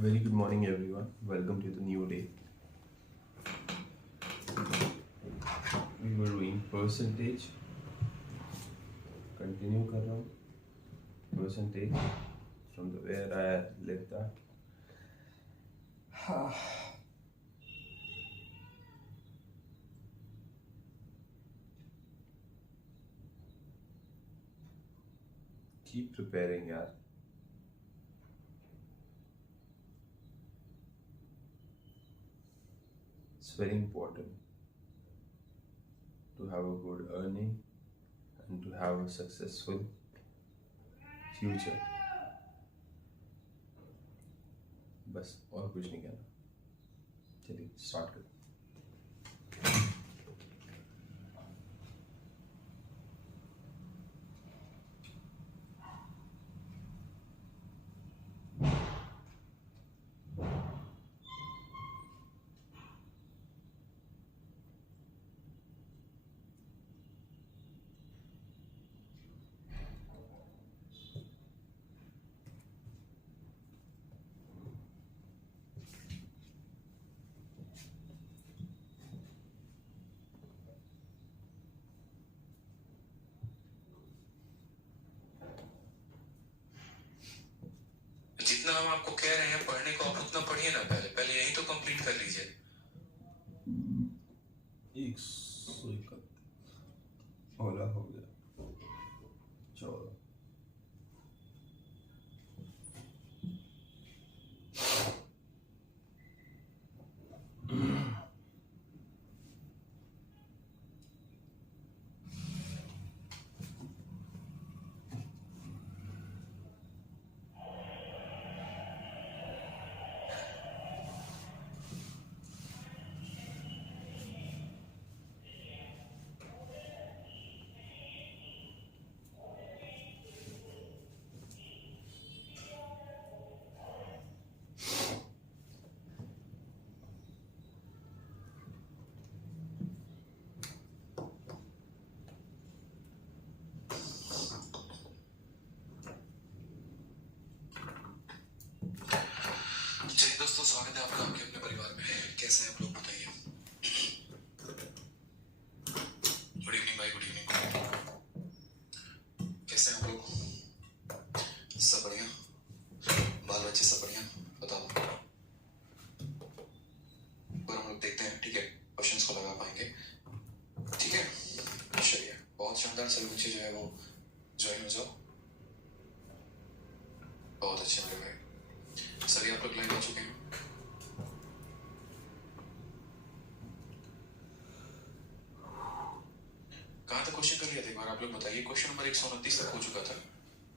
Very good morning, everyone. Welcome to the new day. We were doing percentage. Continue कर रहा हूँ percentage from the where I left that. Keep preparing, यार. It's very important to have a good earning and to have a successful future. बस और कुछ नहीं कहना. चलिए स्टार्ट करते हैं. जितना हम आपको कह रहे हैं पढ़ने को, आप उतना पढ़िए ना. पहले यही तो कंप्लीट कर लीजिए. 131 ओला हो गया. 14. जय दोस्तों, स्वागत है आपका आपके अपने परिवार में. कैसे हैं आप लोग, बताइए. गुड इवनिंग भाई, गुड इवनिंग. कैसे हैं आप लोग? सब बढ़िया? बाल बच्चे सब बढ़िया? बताओ. पर हम लोग देखते हैं, ठीक है, क्वेश्चंस को लगा पाएंगे. ठीक है, चलिए. बहुत शानदार. सभी बच्चे जो है वो ज्वाइन हो जाओ. बहुत अच्छे मेरे भाई. सभी आप लोग लाइन आ चुके हैं. कहाँ तक क्वेश्चन कर लिया था एक बार आप लोग बताइए. क्वेश्चन नंबर 129 तक हो चुका था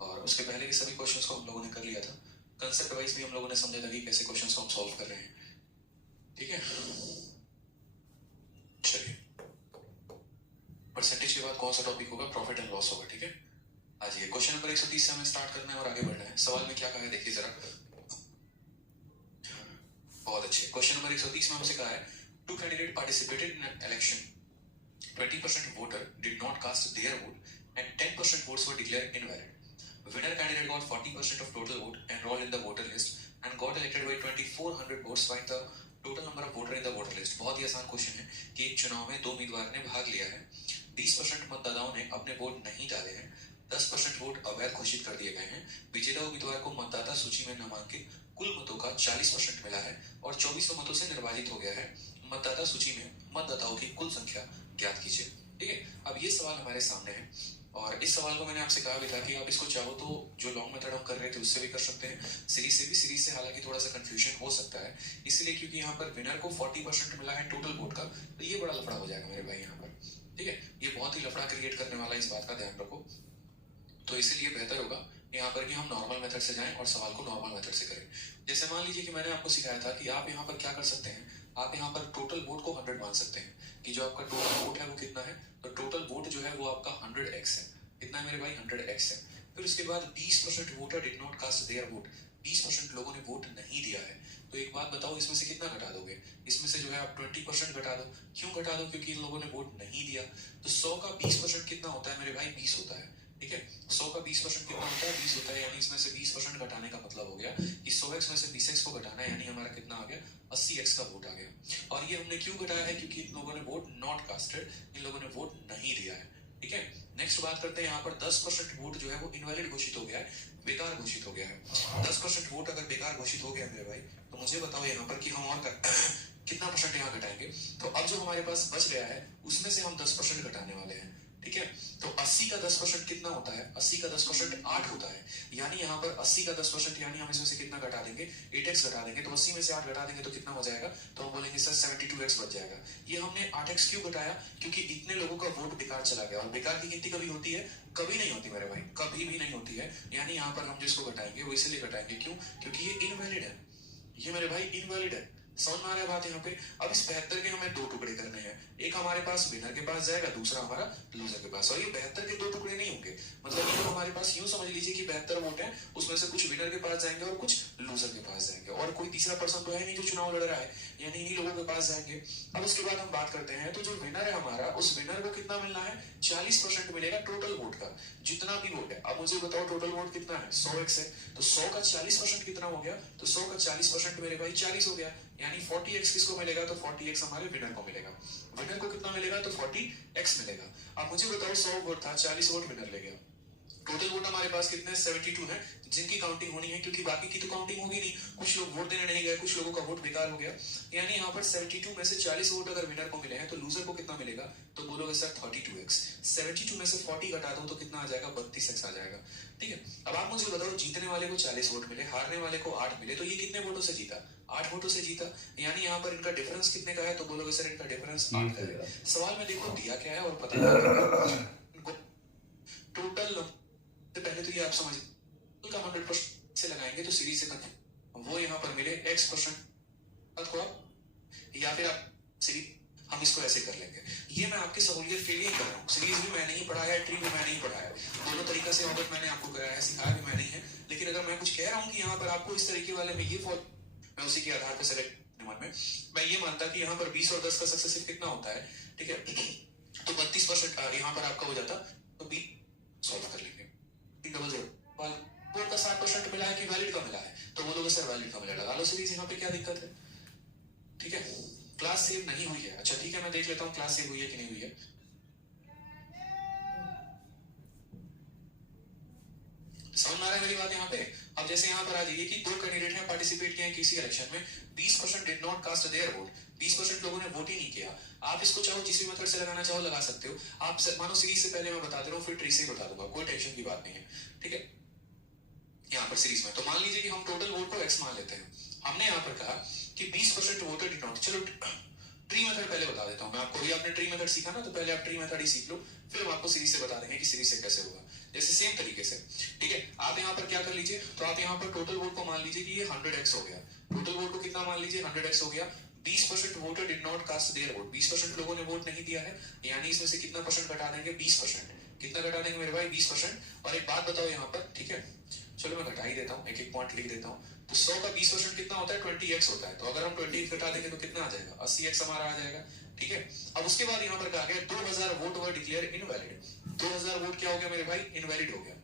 और उसके पहले के सभी क्वेश्चंस को हम लोगों ने कर लिया था. कंसेप्ट वाइज भी हम लोगों ने समझा था कि कैसे क्वेश्चंस को हम सॉल्व कर रहे हैं. ठीक है, चलिए. परसेंटेज के बाद कौन सा टॉपिक होगा? प्रॉफिट एंड लॉस होगा. ठीक है, आज ये क्वेश्चन नंबर 130 से हमें स्टार्ट करना है और आगे बढ़ना है. सवाल में क्या कहा है देखिए जरा. बहुत अच्छे. क्वेश्चन नंबर 130 में हमसे कहा है, two candidate participated in an election. 20% voter did not cast their vote and 10% votes were declared invalid. Winner candidate got 40% of total vote enrolled in the voter list and got elected by 2400 votes. Find the total number of voter in the voter list. बहुत ही आसान question है कि एक चुनाव में 2 उम्मीदवार ने भाग लिया है. 20% मतदाताओं ने अपने वोट नहीं डाले हैं. 10% वोट अवैध घोषित कर दिए गए हैं. विजेता उम्मीदवार को मतदाता सूची में नामांकित कुल मतों का 40% मिला है और 2400 मतों से निर्वाचित हो गया है. मतदाता सूची में मतदाताओं की कुल संख्या ज्ञात कीजिए. ठीक है, अब ये सवाल हमारे सामने है और इस सवाल को मैंने आपसे कहा भी था कि आप इसको चाहो तो जो लॉन्ग मेथड हम कर रहे थे उससे भी कर सकते हैं, सीरीज से भी. सीरीज से हालांकि थोड़ा सा कंफ्यूजन हो सकता है इसलिए क्योंकि यहाँ पर विनर को 40% मिला है टोटल वोट का, तो ये बड़ा लफड़ा हो जाएगा मेरे भाई यहाँ पर. ठीक है, ये बहुत ही लफड़ा क्रिएट करने वाला है, इस बात का ध्यान रखो. तो इसलिए बेहतर होगा यहाँ पर कि हम नॉर्मल मेथड से जाएं और सवाल को नॉर्मल मेथड से करें. जैसे मान लीजिए कि मैंने आपको सिखाया था कि आप यहाँ पर क्या कर सकते हैं. आप यहाँ पर टोटल वोट को 100 मान सकते हैं कि जो आपका टोटल वोट है वो कितना है. तो टोटल वोट जो है वो आपका 100x है. कितना है मेरे भाई? 100x है. फिर उसके बाद 20% voter did not cast their vote. 20% लोगों ने वोट नहीं दिया है. तो एक बात बताओ, इसमें से कितना घटा दोगे? इसमें से जो है आप 20% घटा दो. क्यों घटा दो? क्योंकि इन लोगों ने वोट नहीं दिया. तो 100 का 20% कितना होता है मेरे भाई? 20 होता है. ठीक है। 100 का 20% कितना होता है? 20 होता है, यानी इसमें से 20% घटाने का मतलब हो गया कि 100x में से 20x को घटाना है, यानी हमारा कितना आ गया? 80x का वोट आ गया। और ये हमने क्यों घटाया है? क्योंकि इन लोगों ने वोट नॉट कास्टेड, इन लोगों ने वोट नहीं दिया है। ठीक है, नेक्स्ट बात करते हैं। यहाँ पर 10% वोट जो है वो इनवैलिड घोषित हो गया है, बेकार घोषित हो गया है। 10% वोट अगर बेकार घोषित हो गया मेरे भाई, तो मुझे बताओ यहाँ पर कि हम और कितना परसेंट यहाँ घटाएंगे? तो अब जो हमारे पास बच गया है उसमें से हम 10% घटाने वाले हैं। ठीक है, तो 80 का 10% कितना होता है? 80 का 10% 8 होता है, यानी यहाँ पर 80 का 10% यानी हम इसमें से कितना घटा देंगे? 8x घटा देंगे। तो 80 में से 8 घटा देंगे तो कितना हो जाएगा? तो हम बोलेंगे सर 72x बच जाएगा। ये हमने 8x क्यों घटाया? क्योंकि इतने लोगों का वोट बेकार चला गया। और बेकार की गिनती कभी होती है? कभी नहीं होती मेरे भाई, कभी भी नहीं होती है। यानी यहाँ पर हम जिसको घटाएंगे वो इसलिए घटाएंगे क्यों? क्योंकि ये इनवैलिड है, ये मेरे भाई इनवैलिड है। समझ में आ रहा है बात यहाँ पे? अब इस 72 के हमें दो टुकड़े करने हैं, एक हमारे पास विनर के पास जाएगा, दूसरा हमारा लूजर के पास। और ये 72 के दो टुकड़े नहीं होंगे, मतलब ये हमारे पास यूं समझ लीजिए कि 72 वोट है, उसमें से कुछ विनर के पास जाएंगे और कुछ लूजर के पास जाएंगे, और कोई तीसरा पर्सन तो है नहीं जो चुनाव लड़ रहा है, यानी इन्हीं लोगों के पास जाएंगे। अब उसके बाद हम बात करते हैं, तो जो विनर है हमारा, उस विनर को कितना मिलना है? 40% मिलेगा टोटल वोट का, जितना भी वोट है। अब मुझे बताओ टोटल वोट कितना है? 100x है, तो 100 का 40% कितना हो गया? तो 100 का 40% मेरे भाई 40 हो गया, यानी 40x किसको मिलेगा? तो 40x हमारे विनर को मिलेगा। विनर को कितना मिलेगा? तो 40x मिलेगा। अब मुझे बताओ 100 वोट था, 40 वोट विनर ले गया, टोटल वोट हमारे पास कितने? 72 है, जिनकी काउंटिंग होनी है, क्योंकि बाकी की तो काउंटिंग होगी नहीं। कुछ लोग वोट देने नहीं गए, कुछ लोगों का वोट बेकार हो गया, यानी यहाँ पर 72 में से 40 वोट अगर विनर को मिले हैं तो लूजर को कितना मिलेगा? तो बोलोगे सर 32x। 72 में से 40 घटा दो तो कितना आ जाएगा? 32x आ जाएगा। ठीक है, अब आप मुझे बताओ, जीतने वाले को 40 वोट मिले, हारने वाले को 8 मिले, तो ये कितने वोटों से जीता? 8 वोटों से जीता, यानी यहाँ पर इनका डिफरेंस कितने का है? तो बोलोगे सर इनका डिफरेंस 8 का है। सवाल में देखो दिया क्या है और पता नहीं। टोटल तो पहले तो ये आप समझ का 100% से लगाएंगे तो सीरीज से कंफ्यूज, वो यहाँ पर मिले x% को आप, या फिर आप सीरीज, हम इसको ऐसे कर लेंगे। ये मैं आपकी सहूलियत के लिए कर रहा हूँ, सीरीज भी मैंने ही पढ़ाया है, ट्री भी मैंने ही पढ़ाया है, दोनों तरीका से अवगत मैंने आपको कराया है, सिखाया भी मैंने ही है। लेकिन अगर मैं कुछ कह रहा हूँ कि यहाँ पर आपको इस तरीके वाले में ये फॉलो, मैं उसी के आधार पर सेलेक्ट मन में मैं ये मानता कि यहाँ पर 20 और 10 का सक्सेसिव कितना होता है? ठीक है, तो 32% यहाँ पर आपका हो जाता, तो 20 सॉल्व कर लेंगे। डबल जीरो वोट का 60% मिला है कि वैलिड का मिला है? तो बोलोगे सर वैलिड का मिला, लगा लो सीरीज, यहाँ पे क्या दिक्कत है? ठीक है, क्लास सेव नहीं हुई है, अच्छा ठीक है, मैं देख लेता हूँ क्लास सेव हुई है कि नहीं हुई है। समझ में आ रहा है मेरी बात यहाँ पे? अब जैसे यहाँ पर आ जाइए कि दो कैंडिडेट हैं, पार्टिसिपेट किए हैं किसी इलेक्शन में, 20% did not cast their vote, 20% लोगों ने वोट ही नहीं किया। आप इसको चाहो जिस भी मेथड से लगाना चाहो लगा सकते हो। आप मानो सीरीज से पहले मैं बता दे रहा हूँ, फिर ट्री से बता दूंगा, कोई टेंशन की बात नहीं है। ठीक है, यहाँ पर सीरीज में तो मान लीजिए कि हम टोटल वोट को x मान लेते हैं। हमने यहाँ पर कहा कि 20% वोटर डिड नॉट, चलो ट्री मेथड पहले बता देता हूँ मैं आपको, भी आपने ट्री मेथड सीखा ना, तो पहले आप ट्री मेथड ही सीख लो, फिर हम आपको सीरीज से बता देंगे कि सीरीज से कैसे होगा, जैसे सेम तरीके से। ठीक है, आप यहाँ पर क्या कर लीजिए, तो आप यहाँ पर टोटल वोट को मान लीजिए कि ये 100x हो गया, टोटल वोट को कितना मान लीजिए? 100x हो गया। 20% voter did not cast their vote, 20% लोगों ने वोट नहीं दिया है, यानी इसमें से कितना परसेंट घटा देंगे? 20%। कितना घटा देंगे मेरे भाई? 20%। और एक बात बताओ यहाँ पर, ठीक है, चलो मैं घटा ही देता हूँ, एक एक पॉइंट लिख देता हूँ। तो 100 का 20% कितना होता है? 20x होता है, तो अगर हम 20 घटा देंगे तो कितना आ जाएगा? 80x हमारा आ जाएगा। ठीक है, अब उसके बाद यहाँ पर कहा गया 2000 वोट वर डिक्लेयर इनवैलिड। 2000 वोट क्या हो गया मेरे भाई? इनवैलिड हो गया।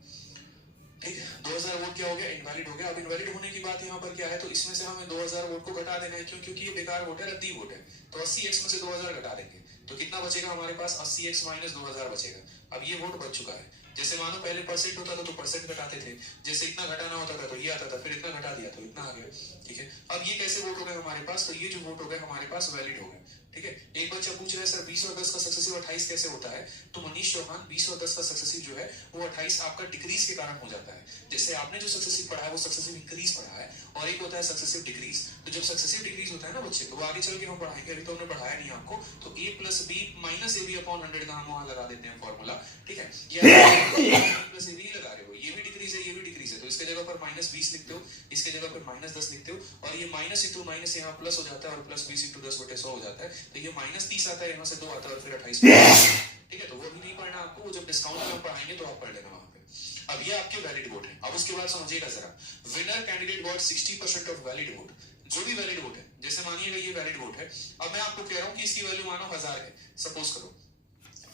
ठीक है, 2000 वोट क्या हो गया? इनवैलिड हो गया। अब इनवैलिड होने की बात यहाँ पर क्या है, तो इसमें से हमें 2000 वोट को घटा देना है, क्यों? क्योंकि ये बेकार वोट है, रद्दी वोट है, तो 80x में से 2000 घटा देंगे तो कितना बचेगा हमारे पास? 80x माइनस 2000 बचेगा। अब ये वोट बच चुका है। जैसे मानो पहले परसेंट होता था तो परसेंट घटाते थे, जैसे इतना घटाना होता था तो ये आता था, फिर इतना घटा दिया तो इतना आ गया। ठीक है, अब ये कैसे वोट हो गए हमारे पास? तो ये जो वोट हो गए हमारे पास वैलिड हो गए। ठीक है, एक बच्चा पूछ रहा है सर 20 और 10 का सक्सेसिव 28 कैसे होता है? तो मनीष चौहान 20 और 10 का सक्सेसिव जो है वो 28 आपका डिक्रीज के कारण हो जाता है। जैसे आपने जो सक्सेसिव पढ़ा है वो सक्सेसिव इंक्रीज पढ़ा है, और एक होता है सक्सेसिव डिक्रीज। तो जब सक्सेसिव डिक्रीज होता है ना बच्चे, तो वो आगे चल के हम पढ़ाएंगे, अभी तो हमने पढ़ाया नहीं आपको। तो a plus B minus ab upon 100 का हम वहां लगा देते हैं फॉर्मूला। ठीक है, ये प्लस ab लगा रहे हो, ये भी डिक्रीज है, ये भी डिक्रीज है, तो इसके जगह पर -20 लिखते हो, इसके जगह पर -10 लिखते हो, और ये माइनस इंटू माइनस यहाँ प्लस हो जाता है, और प्लस 20 इंटू 10/100 हो जाता है, तो ये -30 आता है, यहाँ से 2 आता है, और फिर 28। ठीक है, तो वो भी नहीं पढ़ना आपको, वो जब डिस्काउंट में हम पढ़ाएंगे तो आप पढ़ लेना वहां पे। अब ये आपके वैलिड वोट है। अब उसके बाद समझिएगा जरा, winner candidate got 60% of valid vote, जो भी वैलिड वोट है, जैसे मानिएगा ये वैलिड वोट है, अब मैं आपको कह रहा हूं कि इसकी वैल्यू मानो 1000 है, सपोज करो।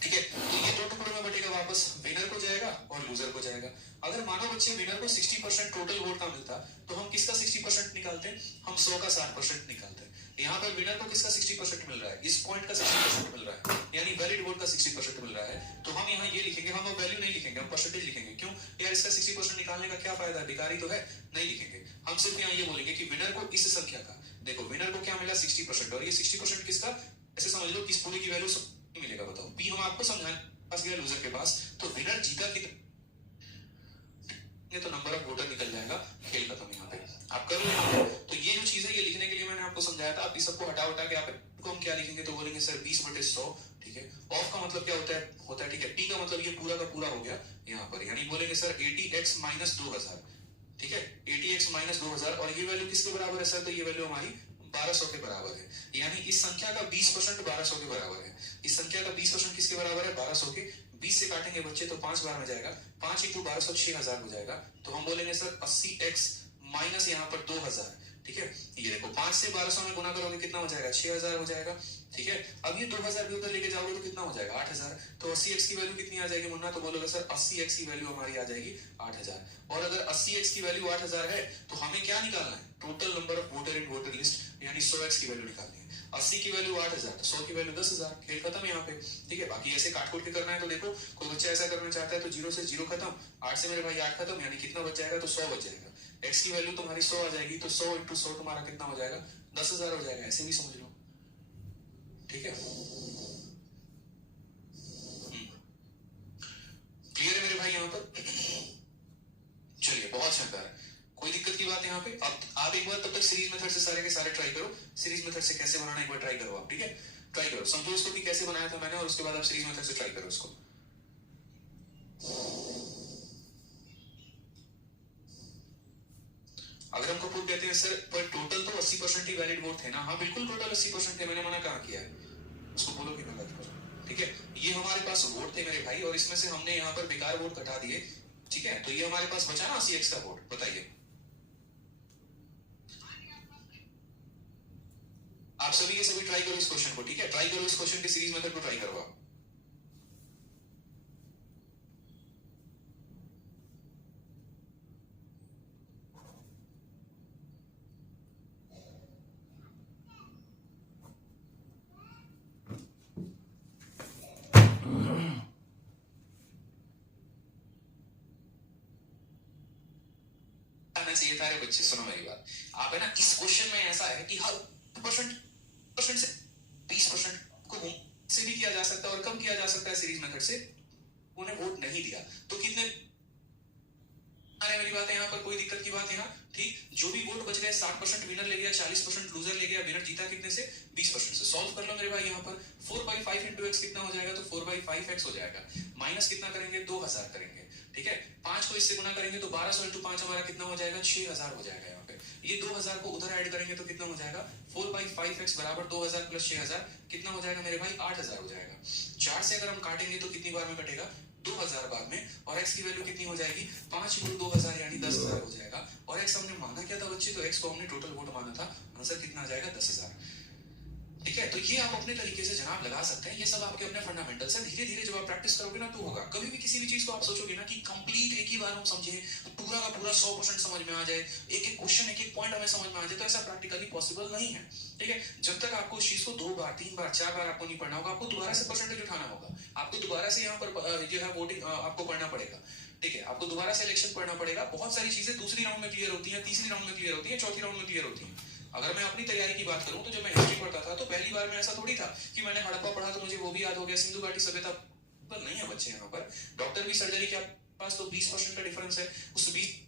ठीक है, तो ये दो टुकड़ों में बटेगा, वापस विनर को जाएगा और लूजर को जाएगा। अगर मानो बच्चे विनर को 60% टोटल वोट का मिलता तो हम किसका 60% निकालते हैं? हम 100 का 60% निकालते हैं। यहाँ पर विनर को किसका 60% मिल रहा है? इस पॉइंट का 60% मिल रहा है, यानी वैलिड वोट का 60% मिल रहा है। तो हम यहाँ ये लिखेंगे, हम अब वैल्यू नहीं लिखेंगे, हम परसेंटेज लिखेंगे। क्यों यार, इसका 60% निकालने का क्या फायदा है, बेकारी तो है, नहीं लिखेंगे। हम सिर्फ यहाँ ये बोलेंगे कि विनर को इस संख्या का, देखो विनर को क्या मिला 60%, और ये 60% किसका, ऐसे समझ लो किस पूरी की वैल्यू मिलेगा, बताओ। पी हम आपको समझाने पास गया लूजर के पास, तो विनर जीता कि तो नंबर ऑफ वोटर निकल जाएगा, खेल खत्म यहाँ पे। आप कर लो। तो ये जो चीज है ये लिखने के लिए मैंने आपको समझाया था। आप इस सबको हटा उठा के आप को हम क्या लिखेंगे, तो बोलेंगे सर 20/100, ठीक है। ऑफ का मतलब क्या होता है, ठीक है। टी का मतलब ये पूरा का पूरा हो गया यहाँ पर, यानी बोलेंगे सर 80x - 2000, ठीक है। 80x - 2000, और ये वैल्यू किसके बराबर है सर, तो ये वैल्यू हमारी 1200 के बराबर है। यानी इस संख्या का 20% 1200 के बराबर है। इस संख्या का 20% किसके बराबर है, 1200 के। 20 से काटेंगे बच्चे तो 5 बार में जाएगा, 5 × 1200 6000 हो जाएगा। तो हम बोलेंगे सर 80x माइनस यहाँ पर 2000, ठीक है। ये देखो 5 से 1200 में गुना करोगे कितना हो जाएगा, 6000 हो जाएगा, ठीक है। अब ये 2000 भी उधर लेके जाओगे तो कितना हो जाएगा, 8000। तो 80x की वैल्यू कितनी आ जाएगी मुन्ना, तो बोलोगे सर 80x की वैल्यू हमारी आ जाएगी 8000। और अगर 80x की वैल्यू 8000 है तो हमें क्या निकालना है, total number of voter in voter list, यानी 100x की वैल्यू निकालनी है। 80 की वैल्यू 8000, तो 100 की वैल्यू 10000, खेल खत्म यहाँ पे, ठीक है। बाकी ऐसे काट कोट के करना है तो देखो, कोई बच्चा ऐसा करना चाहता है तो 0 से 0 खत्म, 8 से मेरे भाई 8 खत्म, यानी कितना बच जाएगा, तो 100 बच जाएगा। x की वैल्यू तुम्हारी 100 आ जाएगी, तो 100 × 100 तुम्हारा कितना हो जाएगा, 10000 हो जाएगा। ऐसे भी समझ लो, ठीक है। क्लियर है मेरे भाई यहाँ पर? चलिए, बहुत शानदार। कोई दिक्कत की बात यहाँ पे? अब आप एक बार तब तक सीरीज मेथड से सारे के सारे ट्राई करो। सीरीज मेथड से कैसे बनाना एक बार ट्राई करो आप, ठीक है। ट्राई करो, समझो इसको कि कैसे बनाया था मैंने, और उसके बाद आप सीरीज मेथड से ट्राई करो इसको। अगर हमको पुट कहते हैं सर पर टोटल तो 80% ही वैलिड वोट थे ना, हाँ बिल्कुल टोटल 80% थे, मैंने मना कहाँ किया है, उसको बोलो कि गलत करो, ठीक है। ये हमारे पास वोट थे मेरे भाई, और इसमें से हमने यहाँ पर बेकार वोट घटा दिए, ठीक है। तो ये हमारे पास बचा ना 80x का वोट, बताइए। आप सभी के सभी ट्राई करो इस क्वेश्चन को, ठीक है। ट्राई करो इस क्वेश्चन के सीरीज मेथड को ट्राई करो आप। चाहिए था बच्चे, सुनो मेरी बात। आप है ना, इस क्वेश्चन में ऐसा है कि हर परसेंट से 20% को से भी किया जा सकता है और कम किया जा सकता है सीरीज मेथड से। उन्हें वोट नहीं दिया तो कितने, मेरी बात है यहाँ पर, कोई दिक्कत की बात है यहाँ, ठीक। जो भी वोट बच गए 60% विनर ले गया, 40% लूजर ले गया। विनर जीता कितने से, 20% से। सॉल्व कर लो मेरे भाई यहाँ पर, 4/5 × x कितना हो जाएगा, तो 4/5x हो जाएगा। माइनस कितना करेंगे, 2000 करेंगे, ठीक है। 5 को इससे गुना करेंगे तो 1200 × 5 हमारा कितना हो जाएगा, 6000 हो जाएगा यहाँ पे। ये 2000 को उधर ऐड करेंगे तो कितना हो जाएगा, 4/5x बराबर 2000 + 6000 कितना हो जाएगा मेरे भाई, 8000 हो जाएगा। 4 से अगर हम काटेंगे तो कितनी बार में कटेगा, 2000 बार में। और x की वैल्यू कितनी हो जाएगी, 5 × 2000 यानी 10000 हो जाएगा। और x हमने माना क्या था बच्चे, तो x को हमने टोटल वोट माना था। आंसर कितना आ जाएगा, 10000, ठीक है। तो ये आप अपने तरीके से जनाब लगा सकते हैं, ये सब आपके अपने फंडामेंटल्स हैं। धीरे धीरे जब आप प्रैक्टिस करोगे ना तो होगा। कभी भी किसी भी चीज को आप सोचोगे ना कि कंप्लीट एक ही बार हम समझें, पूरा का पूरा 100% समझ में आ जाए, एक एक क्वेश्चन एक एक पॉइंट हमें समझ में आ जाए, तो ऐसा प्रैक्टिकली पॉसिबल नहीं है, ठीक है। जब तक आपको उस चीज को 2 बार 3 बार 4 बार आपको नहीं पढ़ना होगा, आपको दोबारा से परसेंटेज उठाना होगा, आपको दोबारा से यहाँ पर जो है वोटिंग आपको पढ़ना पड़ेगा, ठीक है। आपको दोबारा से इलेक्शन पढ़ना पड़ेगा। बहुत सारी चीजें दूसरी राउंड में क्लियर होती है, तीसरी राउंड में क्लियर होती है, चौथी राउंड में क्लियर होती है। अगर मैं अपनी तैयारी की बात करूं तो जब मैं हिस्ट्री पढ़ता था तो पहली बार में ऐसा थोड़ी था कि मैंने हड़प्पा पढ़ा तो मुझे वो भी याद हो गया, सिंधु घाटी सभ्यता पर नहीं है बच्चे यहाँ पर। डॉक्टर भी सर्जरी के पास तो 20% का डिफरेंस है। उस 20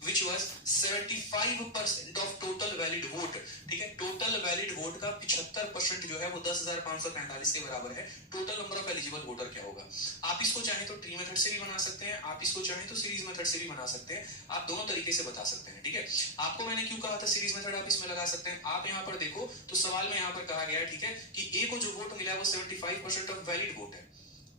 which was 75% of total valid vote, ठीक है। टोटल वैलिड वोट का 75% जो है वो 10,545 के बराबर है। Total number of eligible voter क्या होगा। आप इसको चाहे तो ट्री मेथड से भी बना सकते हैं, आप इसको चाहे तो सीरीज मेथड से भी बना सकते हैं, आप दोनों तरीके से बता सकते हैं, ठीक है। आपको मैंने क्यों कहा था सीरीज मेथड आप इसमें लगा सकते हैं। आप यहाँ पर देखो तो सवाल में यहाँ पर कहा गया है, ठीक है, कि ए को जो वोट मिला है वो 75% ऑफ वैलिड वोट है।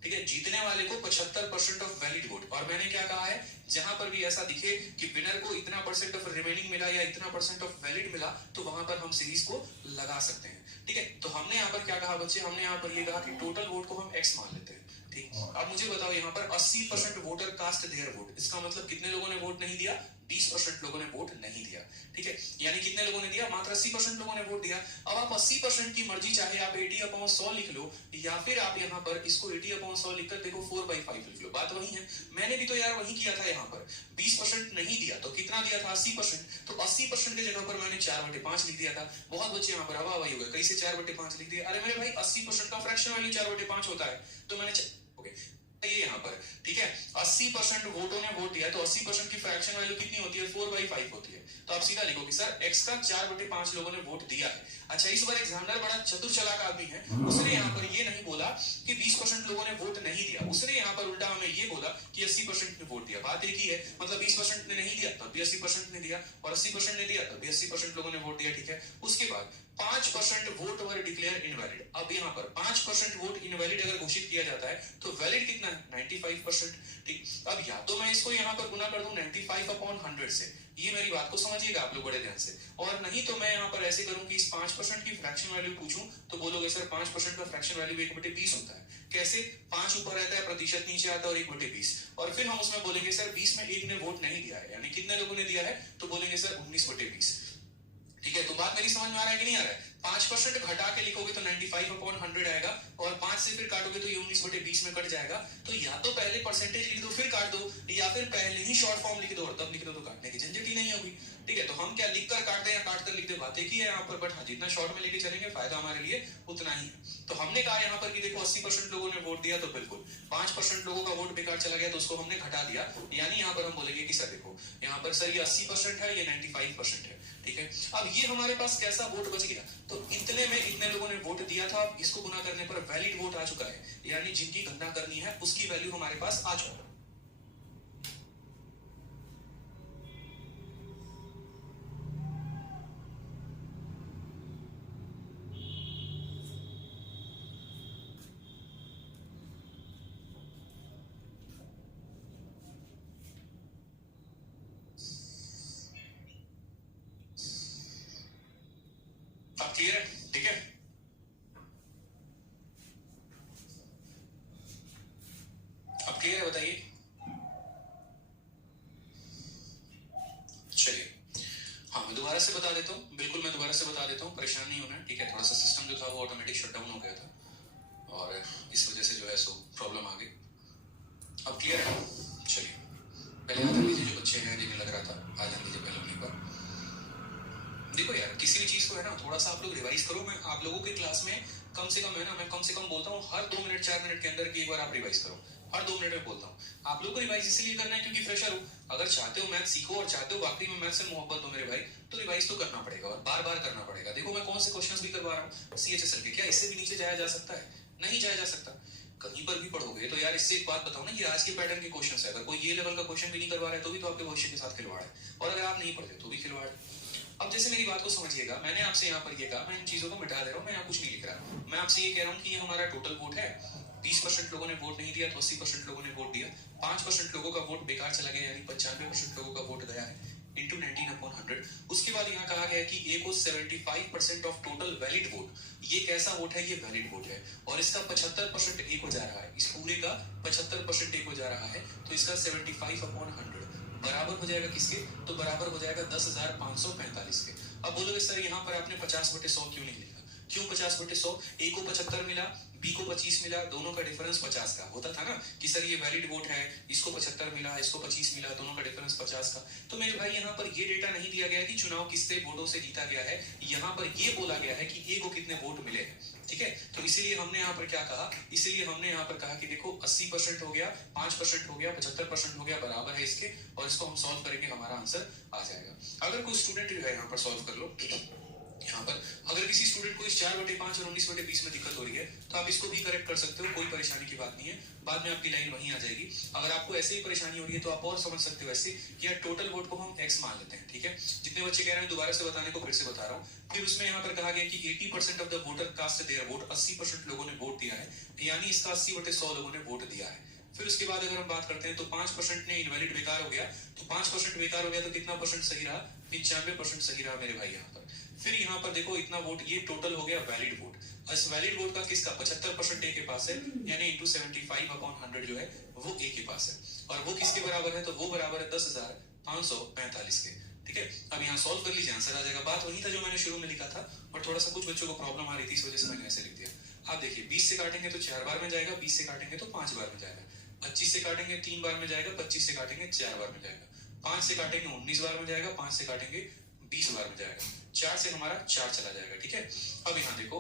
ठीक है, जीतने वाले को 75% ऑफ वैलिड वोट। और मैंने क्या कहा है, जहां पर भी ऐसा दिखे कि विनर को इतना परसेंट ऑफ रिमेनिंग मिला या इतना परसेंट ऑफ वैलिड मिला, तो वहां पर हम सीरीज को लगा सकते हैं। ठीक है, तो हमने यहाँ पर क्या कहा बच्चे, हमने यहाँ पर ये कहा कि टोटल वोट को हम x मान लेते हैं। ठीक, अब मुझे बताओ यहाँ पर 80% वोटर कास्ट देयर वोट, इसका मतलब कितने लोगों ने वोट नहीं दिया, 20% लोगों ने वोट नहीं दिया। ठीक है, यानी कितने लोगों ने दिया, मात्र 80% लोगों ने वोट दिया। अब आप 80% की मर्जी, चाहे आप 80/100 लिख लो या फिर आप यहाँ पर इसको 80/100 लिखकर देखो 4/5 लिख लो, बात वही है। मैंने भी तो यार वही किया था, यहाँ पर 20% नहीं दिया तो कितना दिया था, 80%। तो 80% की जगह पर मैंने 4/5 लिख दिया था। बहुत बच्चे यहाँ पर हवा हवाई हो गए, कैसे 4/5 लिख दिया, अरे मेरे भाई 80% का फ्रैक्शन वैल्यू 4/5 होता है, तो मैंने ये यहाँ पर, ठीक है, 80% वोटों ने वोट दिया, तो 80% की फ्रैक्शन वैल्यू कितनी होती है, 4/5 होती है। तो आप सीधा लिखोगे सर x का 4/5 लोगों ने वोट दिया है। अच्छा, इस बार एग्जामिनर बड़ा चतुर चालाक आदमी है, उसने यहाँ पर ये नहीं बोला कि 20% लोगों ने वोट नहीं दिया, उसने यहाँ पर उल्टा हमें ये बोला कि 80% ने वोट दिया। बात एक ही है, मतलब 20% ने नहीं दिया तब भी 80% ने दिया, और 80% ने दिया तब भी 80% लोगों ने वोट दिया। ठीक है, उसके बाद 5% वोट वर डिक्लेयर इनवैलिड। अब यहाँ पर 5% वोट इनवैलिड अगर घोषित किया जाता है तो वैलिड कितना है, 95%। ठीक, अब या तो मैं इसको यहाँ पर गुना कर दूं 95/100 से, ये मेरी बात को समझिएगा आप लोग बड़े ध्यान से, और नहीं तो मैं यहाँ पर ऐसे करूं कि इस 5% की फ्रैक्शन वैल्यू पूछूं तो बोलोगे सर 5% का फ्रैक्शन वैल्यू 1/20 होता है। कैसे, 5 ऊपर रहता है, प्रतिशत नीचे आता है, और 1/20, और फिर हम उसमें बोलेंगे सर 20 में 1 ने वोट नहीं दिया है, यानी कितने लोगों ने दिया है, तो बोलेंगे सर 19/20। ठीक है, तो बात मेरी समझ में आ रहा है कि नहीं आ रहा है। 5% घटा के लिखोगे तो 95/100 आएगा, और 5 से फिर काटोगे तो ये 19/20 में कट जाएगा। तो या तो पहले परसेंटेज लिख दो फिर काट दो, या फिर पहले ही शॉर्ट फॉर्म लिख दो और तब लिख दो, तो काटने की झंझट ही नहीं होगी। ठीक है, तो हम क्या लिख कर काट दे या काट कर लिख दे, बात एक ही है यहाँ पर, बट हाँ जितना शॉर्ट में लेके चलेंगे फायदा हमारे लिए उतना ही है। तो हमने कहा यहाँ पर कि देखो 80% लोगों ने वोट दिया, तो बिल्कुल 5% लोगों का वोट बेकार चला गया, तो उसको हमने घटा दिया, यानी यहाँ पर हम बोलेंगे कि सर देखो यहाँ पर सर ये 80% है, ये 95% है। ठीक है, अब ये हमारे पास कैसा वोट बच गया, तो इतने में इतने लोगों ने वोट दिया था, इसको गुना करने पर वैलिड वोट आ चुका है, यानी जिनकी गणना करनी है उसकी वैल्यू हमारे पास आ चुका है। अब क्लियर है, ठीक है, अब क्लियर है, बताइए। चलिए, हाँ मैं दोबारा से बता देता हूँ, बिल्कुल मैं दोबारा से बता देता हूँ, परेशान नहीं होना है। ठीक है, थोड़ा सा सिस्टम जो था वो ऑटोमेटिक शटडाउन हो गया था, और इस वजह से जो है सो प्रॉब्लम आ गई। अब क्लियर है, चलिए पहले आ जान लीजिए, जो बच्चे हैं जिन्हें लग रहा था आ जान लीजिए पहले वहीं पर। देखो यार, किसी भी चीज को है ना थोड़ा सा आप लोग रिवाइज करो। मैं आप लोगों की क्लास में कम से कम है ना, मैं कम से कम बोलता हूँ हर 2 मिनट 4 मिनट के अंदर की एक बार आप रिवाइज करो, हर 2 मिनट में बोलता हूँ। आप लोग को रिवाइज इसलिए करना है क्योंकि फ्रेशर हो, अगर चाहते हो मैथ सीखो और चाहते हो वाकई में मैथ से मोहब्बत हो मेरे भाई, तो रिवाइज तो करना पड़ेगा और बार बार करना पड़ेगा। देखो मैं कौन से क्वेश्चंस भी करवा रहा हूँ CHSL के, क्या इससे भी नीचे जाया जा सकता है, नहीं जाया जा सकता। कहीं पर भी पढ़ोगे तो यार इससे एक बात बताओ ना, ये आज के पैटर्न के क्वेश्चंस है, अगर कोई ये लेवल का क्वेश्चन भी नहीं करवा रहा है तो भी तो आपके भविष्य के साथ खिलवाड़ है, और अगर आप नहीं पढ़ते तो भी खिलवाड़ है। अब जैसे मेरी बात को समझिएगा, मैंने आपसे यहाँ पर ये कहा, मैं इन चीजों को मिटा दे रहा हूँ, मैं यहाँ कुछ नहीं लिख रहा, मैं आपसे ये कह रहा हूँ कि ये हमारा टोटल वोट है। 20% लोगों ने वोट नहीं दिया तो 80% लोगों ने वोट दिया, 5% लोगों का वोट बेकार चला गया, यानी 95% लोगों का वोट गया है, इंटू 19/100। उसके बाद यहाँ कहा गया कि ए को 75% ऑफ टोटल वैलिड वोट, ये कैसा वोट है, ये वैलिड वोट है, और इसका 75% ए को जा रहा है, इस पूरे का 75% ए को जा रहा है, तो इसका 75/100 बराबर हो जाएगा किसके, तो बराबर हो जाएगा 10,545 के। अब बोलोगे सर यहाँ पर आपने 50/100 क्यों नहीं लिखा, क्यों 50/100, ए को 75 मिला, बी को 25 मिला, दोनों का डिफरेंस 50 का होता था ना, कि सर ये वैलिड वोट है, इसको 75 मिला, इसको 25 मिला, दोनों का डिफरेंस 50 का। तो मेरे भाई यहाँ पर ये डेटा नहीं दिया गया कि चुनाव किससे वोटों से जीता गया है, यहाँ पर ये बोला गया है कि ए को कितने वोट मिले हैं। ठीक है, तो इसीलिए हमने यहाँ पर क्या कहा, इसीलिए हमने यहाँ पर कहा कि देखो 80% हो गया, 5% हो गया, 75% हो गया, बराबर है इसके, और इसको हम सॉल्व करेंगे, हमारा आंसर आ जाएगा। अगर कोई स्टूडेंट जो है यहाँ पर सॉल्व कर लो, यहाँ पर अगर किसी स्टूडेंट को इस 4/5 और 19/20 में दिक्कत हो रही है तो आप इसको भी करेक्ट कर सकते हो, कोई परेशानी की बात नहीं है, बाद में आपकी लाइन वहीं आ जाएगी। अगर आपको ऐसे ही परेशानी हो रही है तो आप और समझ सकते हो ऐसे कि यार टोटल वोट को हम x मान लेते हैं, ठीक है। जितने बच्चे कह रहे हैं दोबारा से बताने को फिर से बता रहा हूँ। फिर उसमें यहाँ पर कहा गया कि 80% of the voter cast their vote, 80% लोगों ने वोट दिया है, यानी इसका 80/100 लोगों ने वोट दिया है। फिर उसके बाद अगर हम बात करते हैं तो 5% ने इनवैलिड बेकार हो गया, तो 5% बेकार हो गया तो कितना परसेंट सही रहा, 95% सही रहा मेरे भाई यहाँ पर। फिर यहाँ पर देखो इतना वोट, ये टोटल हो गया वैलिड वोट। इस वैलिड वोट का किसका 75% ए के पास है, यानी इंटू 75/100 जो है वो ए के पास है, और वो किसके बराबर है, तो वो बराबर है 10,545 के, ठीक है। अब यहाँ सॉल्व कर लीजिए, आंसर आ जाएगा। बात वही था जो मैंने शुरू में लिखा था, और थोड़ा सा कुछ बच्चों को प्रॉब्लम आ रही थी, इस वजह से मैंने ऐसे लिख दिया। आप देखिए 20 से काटेंगे तो 4 बार में जाएगा, 20 से काटेंगे तो 5 बार में जाएगा, 25 से काटेंगे 3 बार में जाएगा, 25 से काटेंगे 4 बार में जाएगा, 5 से काटेंगे 19 बार में जाएगा, 5 से काटेंगे 20 बार में जाएगा, 4 से हमारा 4 चला जाएगा, ठीक है। अब यहाँ देखो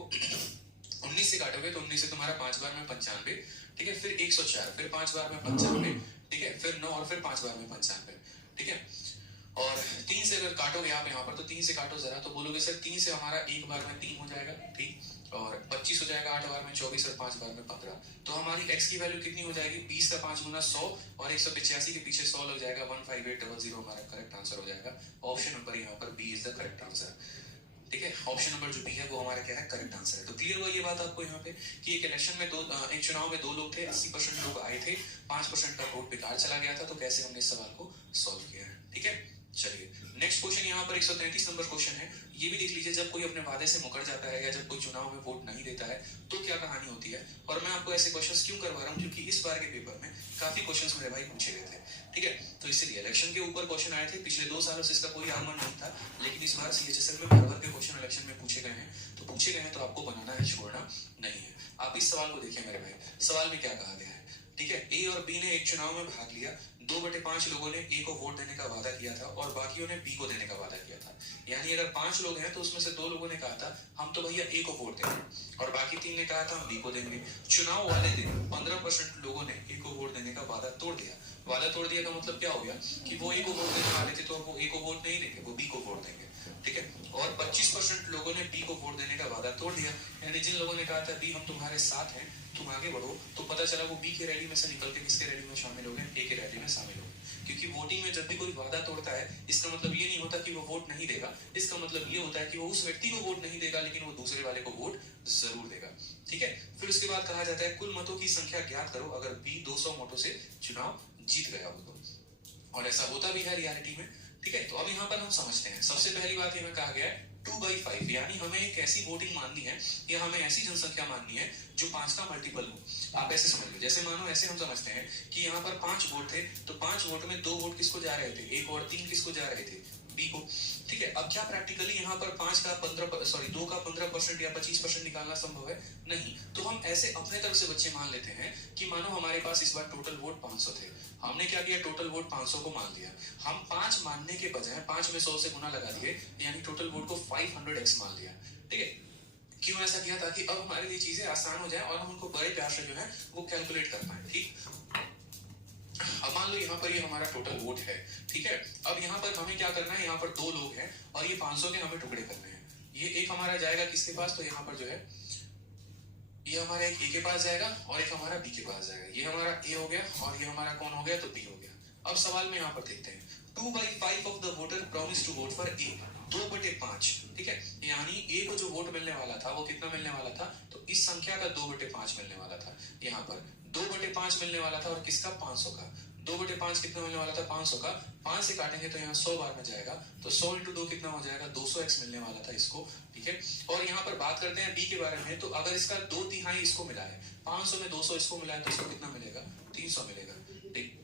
19 से काटोगे तो 19 से तुम्हारा 5 बार में 95, ठीक है, फिर 104, फिर 5 बार में 95, ठीक है, फिर 9 और फिर 5 बार में 95, ठीक है। और 3 से अगर काटोगे आप यहाँ पर, तो 3 से काटो जरा, तो बोलोगे सर 3 से हमारा 1 बार में 3 हो जाएगा, ठीक, और 25 हो जाएगा 8 बार में 24, और 5 बार में 15, तो हमारी x की वैल्यू कितनी हो जाएगी, 20 का 5 गुना 100, और 185 के पीछे 100 लग जाएगा, 15800 हमारा करेक्ट आंसर हो जाएगा। ऑप्शन नंबर यहाँ पर B is the correct answer, ठीक है। ऑप्शन नंबर जो बी है वो हमारा क्या है, करेक्ट आंसर है। तो क्लियर हुआ ये बात आपको यहाँ पे कि एक इलेक्शन में एक चुनाव में 2 लोग थे, 80% लोग आए थे, 5% का वोट बेकार चला गया था, तो कैसे हमने इस सवाल को सॉल्व किया है, ठीक है। चलिए नेक्स्ट क्वेश्चन यहाँ पर 133 नंबर क्वेश्चन है, ये भी देख लीजिए। जब कोई अपने वादे से मुकर जाता है या जब कोई चुनाव में वोट नहीं देता है तो क्या कहानी होती है, और मैं आपको ऐसे क्वेश्चंस क्यों करवा रहा हूँ, क्योंकि इस बार के पेपर में काफी क्वेश्चंस मेरे भाई पूछे गए थे, ठीक है। तो इसलिए इलेक्शन के ऊपर क्वेश्चन आए थे, पिछले 2 सालों से इसका कोई आगमन नहीं था, लेकिन इस बार CHSL में भर भर के क्वेश्चन इलेक्शन में पूछे गए हैं, तो पूछे गए हैं तो आपको बनाना है, छोड़ना नहीं है। आप इस सवाल को देखिए मेरे भाई, सवाल में क्या कहा गया है, ठीक है। ए और बी ने एक चुनाव में भाग लिया, 2/5 लोगों ने ए को वोट देने का वादा किया था और बाकियों ने बी को देने का वादा किया था। यानी अगर 5 लोग हैं तो उसमें से 2 लोगों ने कहा था हम तो भैया ए को वोट देंगे, और बाकी 3 ने कहा था हम बी को देंगे। चुनाव वाले दिन 15% लोगों ने ए को वोट देने का वादा तोड़ दिया। वादा तोड़ दिया का मतलब क्या हो गया कि वो ए को वोट देने वाले थे तो अब वो ए को वोट नहीं देंगे, वो बी को वोट देंगे, ठीक है। और 25% लोगों ने बी को वोट देने का वादा तोड़ दिया, यानी जिन लोगों ने कहा था बी हम तुम्हारे साथ हैं, तुम आगे बढ़ो, तो पता चला वो बी के रैली में से निकल के किसके रैली में शामिल हो गए, ए के रैली में शामिल हो गए। क्योंकि वोटिंग में जब भी कोई वादा तोड़ता है, इसका मतलब ये नहीं होता कि वो वोट नहीं देगा, इसका मतलब ये होता है कि वो उस व्यक्ति को वोट नहीं देगा, लेकिन वो दूसरे वाले को वोट जरूर देगा, ठीक है। फिर उसके बाद कहा जाता है कुल मतों की संख्या ज्ञात करो अगर बी 200 वोटों से चुनाव जीत गया हो तो, और ऐसा होता भी है रियलिटी में, ठीक है। तो अब यहाँ पर हम समझते हैं, सबसे पहली बात यहाँ कहा गया है 2/5, यानी हमें एक ऐसी वोटिंग माननी है या हमें ऐसी जनसंख्या माननी है जो 5 का मल्टीपल हो। आप ऐसे समझ लो, जैसे मानो ऐसे हम समझते हैं कि यहाँ पर 5 वोट थे, तो 5 वोट में 2 वोट किसको जा रहे थे, 1 और 3 किसको जा रहे थे, बी को, ठीक है। अब क्या प्रैक्टिकली यहाँ पर 2 का 15% या 25% निकालना संभव है? नहीं। तो हम ऐसे अपने तरफ से बच्चे मान लेते हैं कि मानो हमारे पास इस बार टोटल वोट 500 थे, हमने क्या किया, टोटल वोट 500 को मान लिया। हम 5 मानने के बजाय 5 में 100 से गुना लगा दिए, यानी टोटल वोट को 500x मान लिया, ठीक है। क्यों ऐसा किया, ताकि अब हमारे लिए चीजें आसान हो जाए और हम उनको बड़े प्यार से जो है वो कैलकुलेट कर पाए, ठीक। अब मान लो यहाँ पर ये हमारा टोटल वोट है, ठीक है। अब यहाँ पर हमें क्या करना है, यहाँ पर 2 लोग हैं और ये 500 के हमें टुकड़े करने हैं। ये एक हमारा जाएगा किसके पास, तो यहाँ पर जो है ये हमारा एक ए के पास जाएगा और एक हमारा बी के पास जाएगा। ये हमारा ए हो गया और ये हमारा कौन हो गया, तो बी हो गया। अब सवाल में यहाँ पर देखते हैं 2/5 of the voter promise to vote for A, 2/5, ठीक है। यानी ए को जो वोट मिलने वाला था वो कितना मिलने वाला था, तो इस संख्या का 2/5 मिलने वाला था। यहाँ पर 2/5 मिलने वाला था और किसका, 500 का। 2/5 कितना मिलने वाला था, 500 का। 5 से काटेंगे तो यहाँ 100 बार में जाएगा, तो 100 × 2 कितना हो जाएगा, 200x मिलने वाला था इसको, ठीक है। और यहाँ पर बात करते हैं बी के बारे में, तो अगर इसका 2/3 इसको मिला है, 500 में 200 इसको मिला है, तो इसको कितना मिलेगा, 300 मिलेगा, ठीक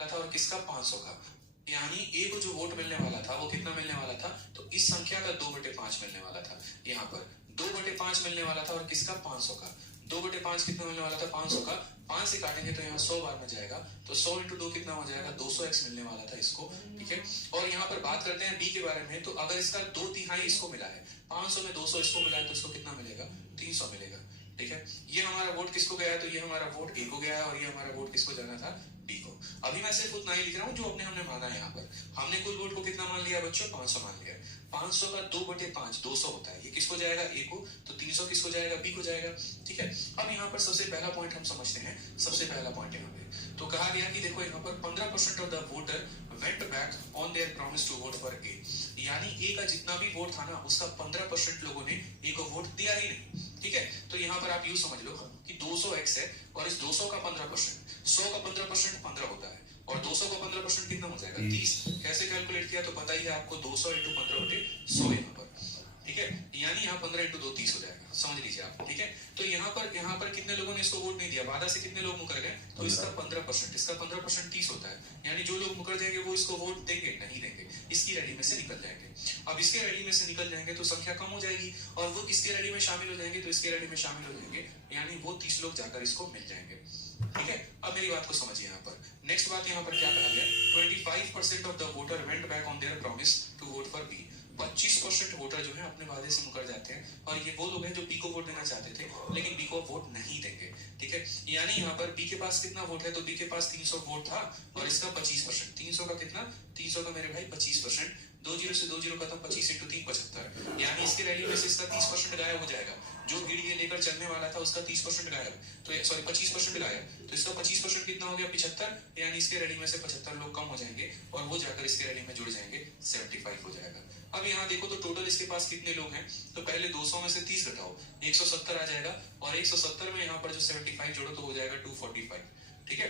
था। और किसका, 500 का। यानी ए को जो वोट मिलने वाला था वो कितना मिलने वाला था, तो इस संख्या का 2/5 मिलने वाला था। यहाँ पर 2/5 मिलने वाला था और किसका, 500 का। 2/5 कितना मिलने वाला था, 500 का। 5 से काटेंगे तो यहाँ 100 बार में जाएगा, तो 100 × 2 कितना हो जाएगा, 200x मिलने वाला था इसको, ठीक है। और यहाँ पर बात करते हैं बी के बारे में, तो अगर इसका 2/3 इसको मिला है, 500 में 200 इसको मिला है, तो इसको कितना मिलेगा, 300 मिलेगा, ठीक है। ये हमारा वोट किसको गया है, तो ये हमारा वोट ए को गया है और ये हमारा वोट किसको जाना था, बी को। अभी मैं सिर्फ उतना ही लिख रहा हूँ जो हमने माना है। यहाँ पर हमने कुल वोट को कितना मान लिया बच्चों, 500 मान लिया। 500 का 2/5 200 होता है। ये किसको जाएगा, ए को, तो 300 किसको जाएगा, बी को जाएगा। ठीक है, अब यहाँ पर सबसे पहला पॉइंट हम समझते हैं। सबसे पहला पॉइंट यहाँ पे तो कहा गया कि देखो यहाँ पर 15% of the voter went back on their promise to vote for A, यानी ए का जितना भी वोट था ना उसका 15% लोगों ने ए को वोट दिया ही नहीं। ठीक है, तो यहाँ पर आप यूं समझ लो कि 200x है और इस 200 का 15%, 100 का 15% 15 होता है और 200 का 15% कितना हो जाएगा, 30। कैसे कैलकुलेट किया तो पता ही है आपको, 200 × 15/100 यहाँ पर। ठीक है, यानी यहाँ 15 × 2 30 हो जाएगा, समझ लीजिए आप। ठीक है, तो यहाँ पर कितने लोगों ने इसको वोट नहीं दिया, बाधा से कितने लोग मुकर गए, तो इसका 15%, इसका 15% 30 होता है, यानी जो लोग मुकर जाएंगे वो इसको वोट देंगे नहीं देंगे, इसकी रैली में से निकल जाएंगे। अब इसके रैली में से निकल जाएंगे तो संख्या कम हो जाएगी और वो किसके रैली में शामिल हो जाएंगे, तो इसके रैली में शामिल हो जाएंगे, यानी वो 30 लोग जाकर इसको मिल जाएंगे। ठीक है, अब मेरी बात को समझिए। यहाँ पर नेक्स्ट बात यहाँ पर क्या कहा गया, 25% of the voter went back on their promise to vote for B. 25% voter जो है अपने वादे से मुकर जाते हैं और ये वो लोग हैं जो बी को वोट देना चाहते थे लेकिन बी को वोट नहीं देंगे। ठीक है, यानी यहाँ पर बी के पास कितना वोट है, तो बी के पास 300 वोट था और इसका 25%, 300 का कितना, 300 का मेरे भाई 25%, 2 0 से 2 0 खत्म, 25 × 3 75, यानी इसके रैली में से इसका 30% गायब हो जाएगा। जो भीड़ ये लेकर चलने वाला था उसका 30% गायब, तो सॉरी 25% गायब, तो इसका 25% कितना हो गया, 75, यानी इसके रैली में से 75 लोग कम हो जाएंगे और वो जाकर इसके रैली में जुड़ जाएंगे, 75 हो जाएगा। अब यहाँ देखो तो टोटल इसके पास कितने लोग हैं, तो पहले 200 में से 30 घटाओ, 170 आ जाएगा और 170 में यहाँ पर जो 75 जोड़ो तो हो जाएगा 245। ठीक है,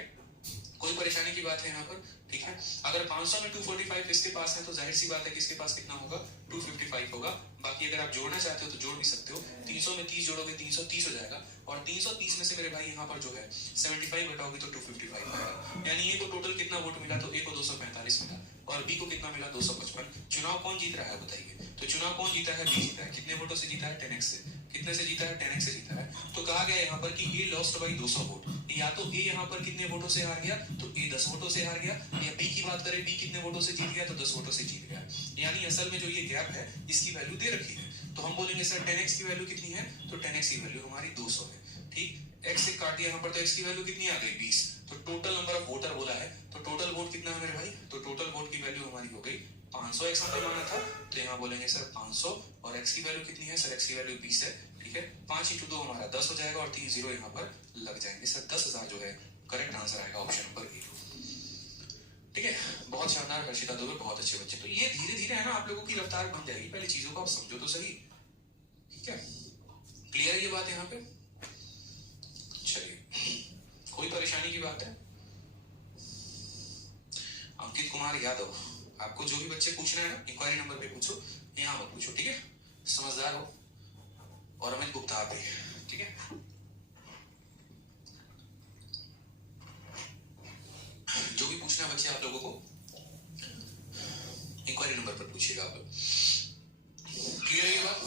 कोई परेशानी की बात है यहाँ पर। ठीक है, अगर 500 में 245 इसके पास है तो जाहिर सी बात है कि इसके पास कितना होगा, 255 होगा। बाकी अगर आप जोड़ना चाहते हो तो जोड़ भी सकते हो, 300 में 30 जोड़ोगे 330 हो जाएगा और 330 में से मेरे भाई यहाँ पर जो है 75 घटाओगे तो 255 आएगा, यानी ए को टोटल कितना वोट मिला, तो ए को 245 मिला और बी को कितना मिला, 255। चुनाव कौन जीत रहा है बताइए, तो चुनाव कौन जीता है, बी जीता है। कितने वोटों से जीता है, 10x से। कितने से जीता है, 10x से जीता है। तो कहा गया यहाँ पर कि ए लॉस्ट बाई 200 वोट, या तो ए यहाँ पर कितने वोटों से हार गया, तो ए 10 वोटों से हार गया, या बी की बात करें बी कितने वोटों से जीत गया, तो 10 वोटों से जीत गया। यानी असल में जो ये गैप है इसकी वैल्यू दे रखी है, तो हम बोलेंगे सर 10x की वैल्यू कितनी है, तो 10x की वैल्यू हमारी 200 है। ठीक, x से काट दिया यहाँ पर तो x की वैल्यू कितनी आ गई, 20। तो टोटल नंबर ऑफ वोटर बोला है, तो टोटल वोट कितना है मेरे भाई, तो टोटल वोट की वैल्यू हमारी हो गई 500, x हमने माना था, तो यहाँ बोलेंगे सर 500 और x की वैल्यू कितनी है, सर x की वैल्यू 20 है। ठीक है, 5 × 2 हमारा 10 हो जाएगा और 3 0 यहाँ पर लग जाएंगे, सर 10,000 जो है करेक्ट आंसर आएगा ऑप्शन नंबर ए। ठीक है, बहुत शानदार हर्षिता दुबे, बहुत अच्छे बच्चे। तो ये धीरे धीरे है ना आप लोगों की रफ्तार बन जाएगी, पहले चीजों को आप समझो तो सही। ठीक है, क्लियर ये बात यहाँ पे, चलिए कोई परेशानी की बात है। अंकित कुमार यादव, आपको जो भी बच्चे पूछना है ना इंक्वायरी नंबर पे पूछो, यहाँ मत पूछो। ठीक है, समझदार हो। और अमित गुप्ता आप भी, ठीक है, जो भी पूछना बच्चे आप लोगों को इंक्वायरी नंबर पर पूछिएगा आप लोग। क्लियर ये बात,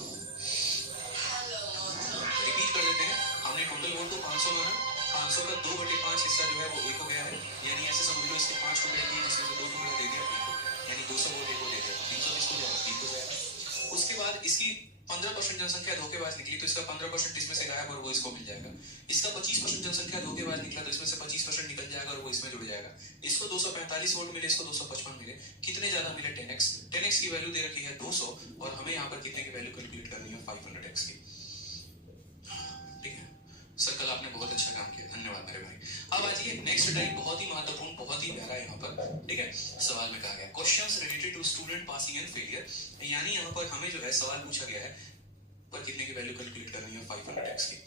रिपीट कर देते हैं। हमने टोटल वोट को 500 माना, 500 का 2/5 हिस्सा जो है वो ए को गया है, यानी ऐसे समझ लो इसके 5 टुकड़े किए जिसमें से 2 टुकड़े दे दिया बी को, यानी 200 वोट ए को दे दिया, 300 किसको जाएगा, बी को जाएगा। उसके बाद इसकी 15% जनसंख्या धोखेबाज निकली तो इसका 15% इसमें से गायब और वो इसको मिल जाएगा। इसका 25% जनसंख्या धोखेबाज निकला तो इसमें से 25% निकल जाएगा और वो इसमें जुड़ जाएगा। इसको 245 वोट मिले, इसको 255 मिले, कितने ज्यादा मिले, 10x। 10x की वैल्यू दे रखी है 200 और हमें यहाँ पर कितने की वैल्यू कैलकुलेट करनी है, 500x की। ठीक है सर, कल आपने बहुत अच्छा काम किया, धन्यवाद मेरे भाई। अब आइए नेक्स्ट टाइप, बहुत ही महत्वपूर्ण, बहुत ही प्यारा यहाँ पर। ठीक है, सवाल में कहा गया questions related to student passing and failure, यानी यहाँ पर हमें जो है सवाल पूछा गया है पर कितने की वैल्यू कैलकुलेट करनी है, 500x की।